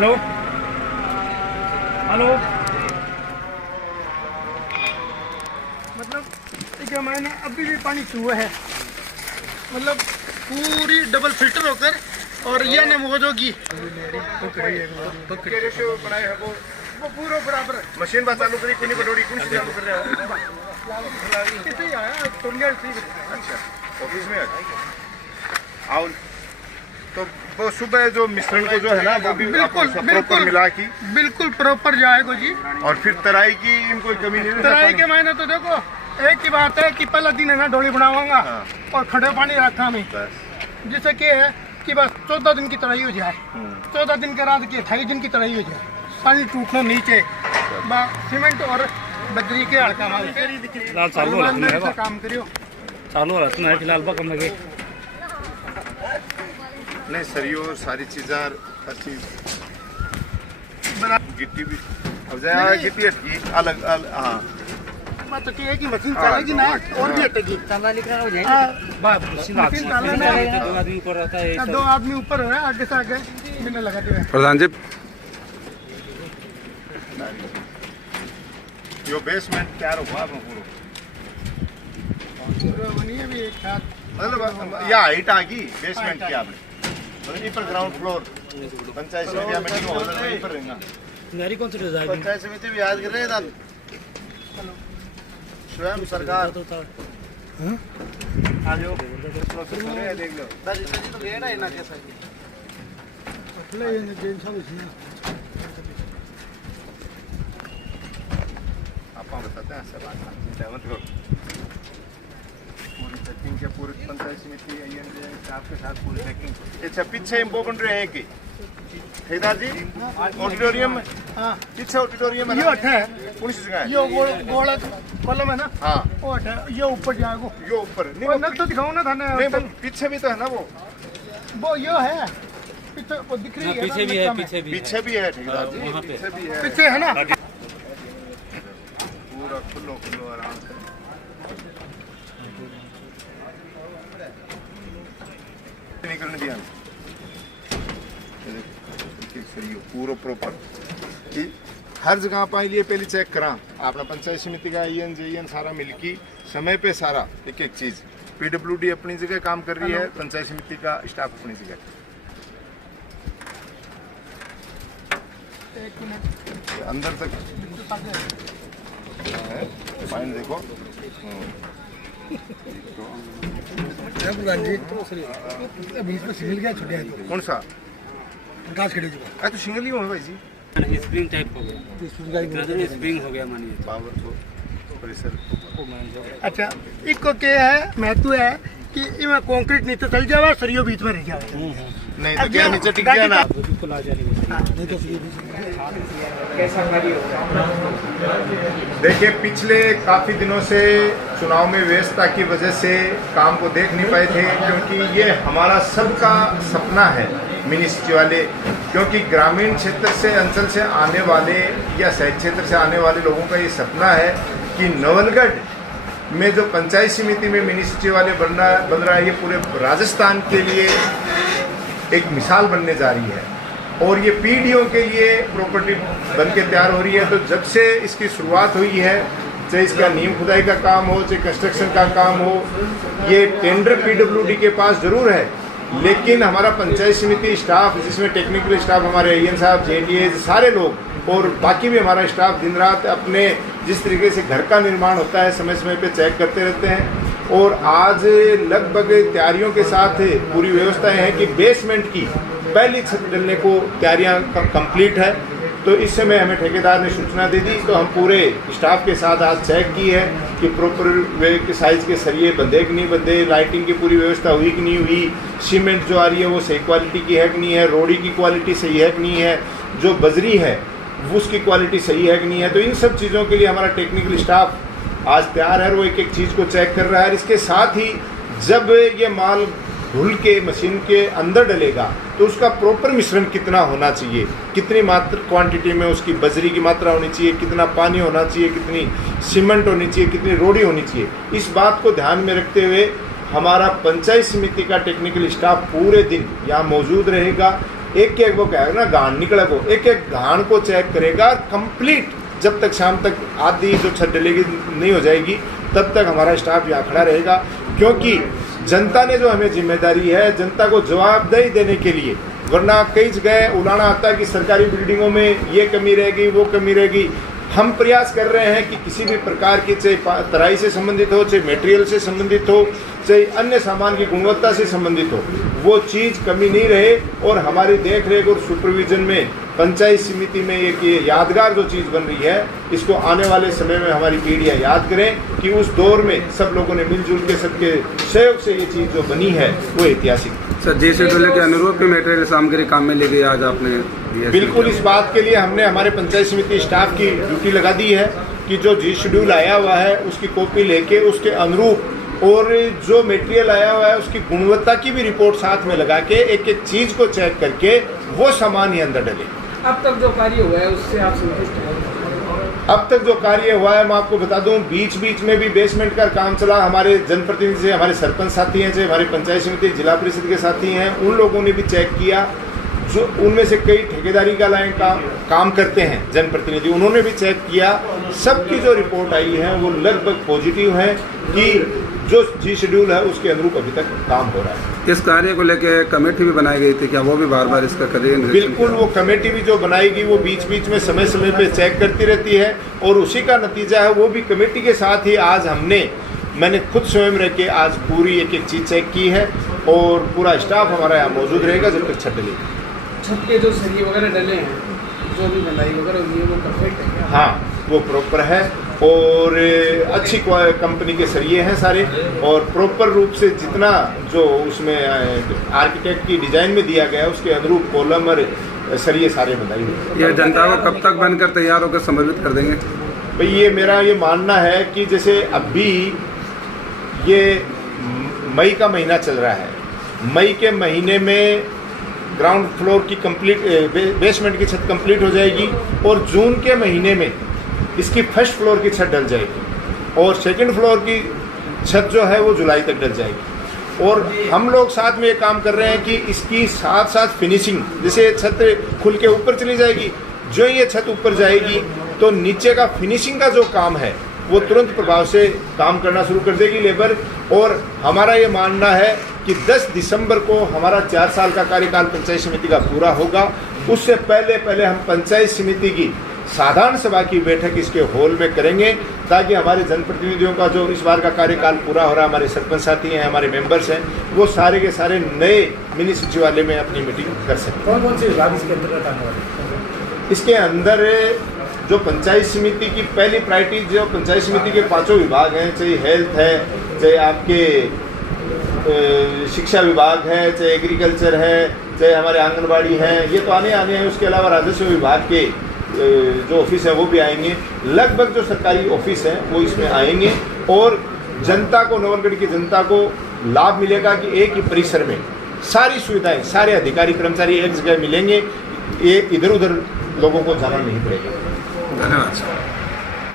Hello hello. मतलब क्या मैंने अभी भी पानी छुआ है, मतलब पूरी डबल फिल्टर होकर और ये ने मोजोगी बनाए है वो पूरा बराबर मशीन बात चालू करी कुनी बडोड़ी कौन सी चालू कर रहे हो? कितने आया टोलिया ठीक है। अच्छा ऑफिस में आओ तो वो सुबह जो मिश्रण को जो है ना वो भी बिल्कुल प्रॉपर मिला की बिल्कुल प्रॉपर जाएगा जी। और फिर तराई की इनको कमी नहीं है। तराई के महीने तो देखो एक ही बात है कि पहला दिन है ना डोली बनाऊंगा और खड़े पानी रखा मैं, जिससे क्या है कि बस 14 दिन की तराई हो जाए, 14 दिन के रात की 28 दिन की तराई हो जाए, पानी टूटना नीचे सीमेंट और बजरी के हड़का मार चालू काम करियो चालू हो रहा है फिलहाल कम लगे नहीं सरियो सारी चीज़ें हर चीज गिट्टी भी अब जाए गिट्टी हटकी अलग हाँ बात तो क्या है कि मशीन चलेगी ना और भी हटेगी दो आदमी ऊपर हो रहा है आगे से आगे मैंने लगा दिया प्रधान जी। यो बेसमेंट तैयार हुआ आपने पूरा बनिए भी एक साथ मतलब या हाइट आ गई बेसमेंट की आपने यहीं पर ग्राउंड फ्लोर पंचायत समिति या मीटिंग हॉल में यहीं पर रहेगा। मेरी कौन सी जाएगी पंचायत समिति भी याद कर रहे हैं स्वयं सरकार आ जाओ देख लो दादी तो लेना है ना कैसा आप बताते हैं सब चिंता मत करो पूरी सेटिंग के पूरी पंचायत समिति आपके साथ पूरी सेटिंग अच्छा पीछे इम्पोर्टेंट रहे कि ठेकेदार जी ऑडिटोरियम में पीछे ऑडिटोरियम में ये है कौन सी जगह है ये गोला कॉलम है ना हाँ वो है ये ऊपर जाएगा यो ऊपर नहीं वो नल तो दिखाऊं ना थाने नहीं पीछे भी तो है ना वो ये है पीछे वो दिख रही है पीछे भी है पीछे भी है ठेकेदार जी पीछे भी है पीछे है ना पूरा खुलो खुलो आराम से निकलने दिया पूरा प्रॉपर हर जगह पाई लिए पहले चेक करा अपना पंचायत समिति का ईएन जेईएन सारा मिलकी समय पे सारा एक एक चीज पीडब्ल्यूडी अपनी जगह काम कर रही है पंचायत समिति का स्टाफ अपनी जगह। अंदर तक फाइन देखो कौन सा तो सिंगल ही हो भाई जी स्प्रिंग टाइप हो गया स्प्रिंग हो गया मानिए पावर को प्रेशर। अच्छा इसको क्या है महत्व है कि इसमें कंक्रीट नीचे चल जाए सरियो बीच में रह जाए नहीं तो क्या नीचे टिक गया ना बिल्कुल आ जाएगी। देखिए पिछले काफी दिनों से चुनाव में व्यस्तता की वजह से काम को देख नहीं पाए थे क्योंकि ये हमारा सबका सपना है मिनिस्ट्री वाले क्योंकि ग्रामीण क्षेत्र से अंचल से आने वाले या शहरी क्षेत्र से आने वाले लोगों का ये सपना है कि नवलगढ़ में जो पंचायत समिति में मिनिस्ट्री वाले बन रहा है ये पूरे राजस्थान के लिए एक मिसाल बनने जा रही है और ये पीढ़ियों के लिए प्रॉपर्टी बन के तैयार हो रही है। तो जब से इसकी शुरुआत हुई है चाहे इसका नींव खुदाई का काम हो चाहे कंस्ट्रक्शन का काम हो ये टेंडर पीडब्ल्यूडी के पास जरूर है लेकिन हमारा पंचायत समिति स्टाफ जिसमें टेक्निकल स्टाफ हमारे एएन साहब जेडीए सारे लोग और बाकी भी हमारा स्टाफ दिन रात अपने जिस तरीके से घर का निर्माण होता है समय समय पे चेक करते रहते हैं और आज लगभग तैयारियों के साथ पूरी व्यवस्थाएं हैं कि बेसमेंट की पहली छत डलने को तैयारियां कंप्लीट है। तो इस समय हमें ठेकेदार ने सूचना दे दी तो हम पूरे स्टाफ के साथ आज चेक की है कि प्रॉपर वे के साइज के सरिये बंधे कि नहीं बंधे, लाइटिंग की पूरी व्यवस्था हुई कि नहीं हुई, सीमेंट जो आ रही है वो सही क्वालिटी की है कि नहीं है, रोड़ी की क्वालिटी सही है कि नहीं है, जो बजरी है उसकी क्वालिटी सही है कि नहीं है। तो इन सब चीज़ों के लिए हमारा टेक्निकल स्टाफ आज तैयार है और वो एक एक चीज़ को चेक कर रहा है। इसके साथ ही जब ये माल धुल के मशीन के अंदर डलेगा तो उसका प्रॉपर मिश्रण कितना होना चाहिए, कितनी मात्रा क्वांटिटी में उसकी बजरी की मात्रा होनी चाहिए, कितना पानी होना चाहिए, कितनी सीमेंट होनी चाहिए, कितनी रोड़ी होनी चाहिए, इस बात को ध्यान में रखते हुए हमारा पंचायत समिति का टेक्निकल स्टाफ पूरे दिन यहाँ मौजूद रहेगा एक एक वो क्या है ना घाण निकला को एक एक घाण को चेक करेगा कंप्लीट। जब तक शाम तक आधी जो छत डलेगी नहीं हो जाएगी तब तक हमारा स्टाफ यहाँ खड़ा रहेगा, क्योंकि जनता ने जो हमें जिम्मेदारी है जनता को जवाबदेही देने के लिए। वरना कई जगह उलाना आता है कि सरकारी बिल्डिंगों में ये कमी रहेगी वो कमी रहेगी। हम प्रयास कर रहे हैं कि किसी भी प्रकार की चाहे तराई से संबंधित हो, चाहे मटेरियल से संबंधित हो, चाहे अन्य सामान की गुणवत्ता से संबंधित हो, वो चीज़ कमी नहीं रहे। और हमारी देख रेख और सुपरविजन में पंचायत समिति में एक ये यादगार जो चीज़ बन रही है, इसको आने वाले समय में हमारी पीढ़ियाँ याद करें कि उस दौर में सब लोगों ने मिलजुल के सबके सहयोग से ये चीज़ जो बनी है वो ऐतिहासिक। सर JCDUL के अनुरूप भी मटेरियल सामग्री काम में ले गई आज आपने? बिल्कुल, इस बात के लिए हमने हमारे पंचायत समिति स्टाफ की ड्यूटी लगा दी है कि जो JCDUL आया हुआ है उसकी कॉपी लेके उसके अनुरूप और जो मटेरियल आया हुआ है उसकी गुणवत्ता की भी रिपोर्ट साथ में लगा के एक एक चीज़ को चेक करके वो सामान ही अंदर डले। अब तक जो कार्य हुआ है उससे आप संतुष्ट हैं? अब तक जो कार्य हुआ है मैं आपको बता दूं, बीच बीच में भी बेसमेंट का काम चला। हमारे जनप्रतिनिधि से हमारे सरपंच साथी हैं, चाहे हमारे पंचायत समिति जिला परिषद के साथी हैं, उन लोगों ने भी चेक किया। जो उनमें से कई ठेकेदारी का लाइन का काम करते हैं जनप्रतिनिधि, उन्होंने भी चेक किया। सबकी जो रिपोर्ट आई है वो लगभग पॉजिटिव है कि जो JCDUL है उसके अनुरूप अभी तक काम हो रहा है। इस कार्य को लेकर कमेटी भी बनाई गई थी, क्या वो भी बार बार इसका करें? बिल्कुल, वो कमेटी भी जो बनाएगी वो बीच बीच में समय समय पे चेक करती रहती है और उसी का नतीजा है। वो भी कमेटी के साथ ही आज मैंने खुद स्वयं रह के आज पूरी एक एक चीज़ चेक की है और पूरा स्टाफ हमारा यहाँ मौजूद रहेगा जब तक छत डलेगी। छत के जो सरिये वगैरह डले हैं, जो भी ढलाई वगैरह हुई है वो परफेक्ट है क्या? हाँ, वो प्रॉपर है और अच्छी कंपनी के सरिये हैं सारे और प्रॉपर रूप से जितना जो उसमें आर्किटेक्ट की डिजाइन में दिया गया है उसके अनुरूप कॉलम और सरिये सारे बनाए हुए। ये जनता को कब तक बनकर तैयार होकर समर्पित कर देंगे? भाई ये मेरा ये मानना है कि जैसे अभी ये मई का महीना चल रहा है, मई के महीने में ग्राउंड फ्लोर की बेसमेंट की छत कंप्लीट हो जाएगी और जून के महीने में इसकी फर्स्ट फ्लोर की छत डल जाएगी और सेकंड फ्लोर की छत जो है वो जुलाई तक डल जाएगी। और हम लोग साथ में ये काम कर रहे हैं कि इसकी साथ साथ फिनिशिंग, जैसे छत खुल के ऊपर चली जाएगी, जो ये छत ऊपर जाएगी तो नीचे का फिनिशिंग का जो काम है वो तुरंत प्रभाव से काम करना शुरू कर देगी लेबर। और हमारा ये मानना है कि 10 दिसंबर को हमारा 4 साल का कार्यकाल पंचायत समिति का पूरा होगा। उससे पहले हम पंचायत समिति की साधारण सभा की बैठक इसके हॉल में करेंगे ताकि हमारे जनप्रतिनिधियों का जो इस बार का कार्यकाल पूरा हो रहा है, हमारे सरपंच साथी हैं, हमारे मेंबर्स हैं, वो सारे के सारे नए मिनी सचिवालय में अपनी मीटिंग कर सकें। कौन कौन से विभाग इसके अंतर्गत आने वाले? इसके अंदर जो पंचायत समिति की पहली प्रायोरिटी जो पंचायत समिति के 5 विभाग हैं, चाहे हेल्थ है, चाहे आपके शिक्षा विभाग है, चाहे एग्रीकल्चर है, चाहे हमारे आंगनबाड़ी हैं, ये तो आने हैं। उसके अलावा राजस्व विभाग के जो ऑफिस है वो भी आएंगे। लगभग जो सरकारी ऑफिस हैं वो इसमें आएंगे और जनता को, नवलगढ़ की जनता को लाभ मिलेगा कि एक ही परिसर में सारी सुविधाएं, सारे अधिकारी कर्मचारी एक जगह मिलेंगे। ये इधर उधर लोगों को जाना नहीं पड़ेगा। धन्यवाद।